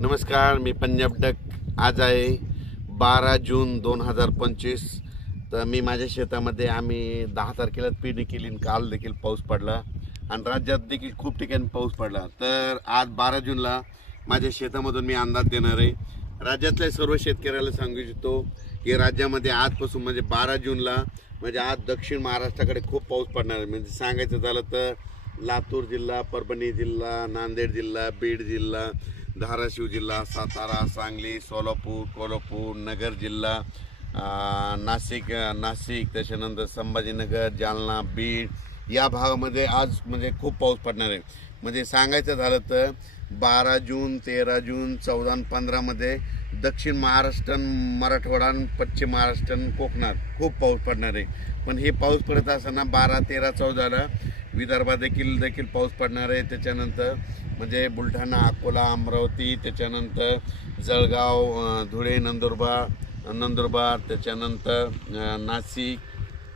नमस्कार मी पंजाब डक. आज आहे बारा जून दोन हजार पंचवीस. तर मी माझ्या शेतामध्ये आम्ही दहा तारखेला पेरणी केली आणि काल देखील पाऊस पडला. आणि राज्यात देखील खूप ठिकाणी पाऊस पडला. तर आज बारा जूनला माझ्या शेतामधून मी अंदाज देणार आहे. राज्यातल्या सर्व शेतकऱ्याला सांगू इच्छितो की राज्यामध्ये आजपासून म्हणजे बारा जूनला म्हणजे आज दक्षिण महाराष्ट्राकडे खूप पाऊस पडणार आहे. म्हणजे सांगायचं झालं तर लातूर जिल्हा परभणी जिल्हा नांदेड जिल्हा बीड जिल्हा धाराशिव जिल्हा सातारा सांगली सोलापूर कोल्हापूर नगर जिल्हा नाशिक नाशिक त्याच्यानंतर संभाजीनगर जालना बीड या भागामध्ये आज म्हणजे खूप पाऊस पडणार आहे. म्हणजे सांगायचं झालं तर बारा जून तेरा जून चौदा आणि पंधरामध्ये दक्षिण महाराष्ट्र मराठवाडा पश्चिम महाराष्ट्र कोकणात खूप पाऊस पडणार आहे. पण हे पाऊस पडत असताना बारा तेरा चौदाला विदर्भात देखील देखील पाऊस पडणार आहे. त्याच्यानंतर म्हणजे बुलढाणा अकोला अमरावती त्याच्यानंतर जळगाव धुळे नंदुरबार नंदुरबार त्याच्यानंतर नाशिक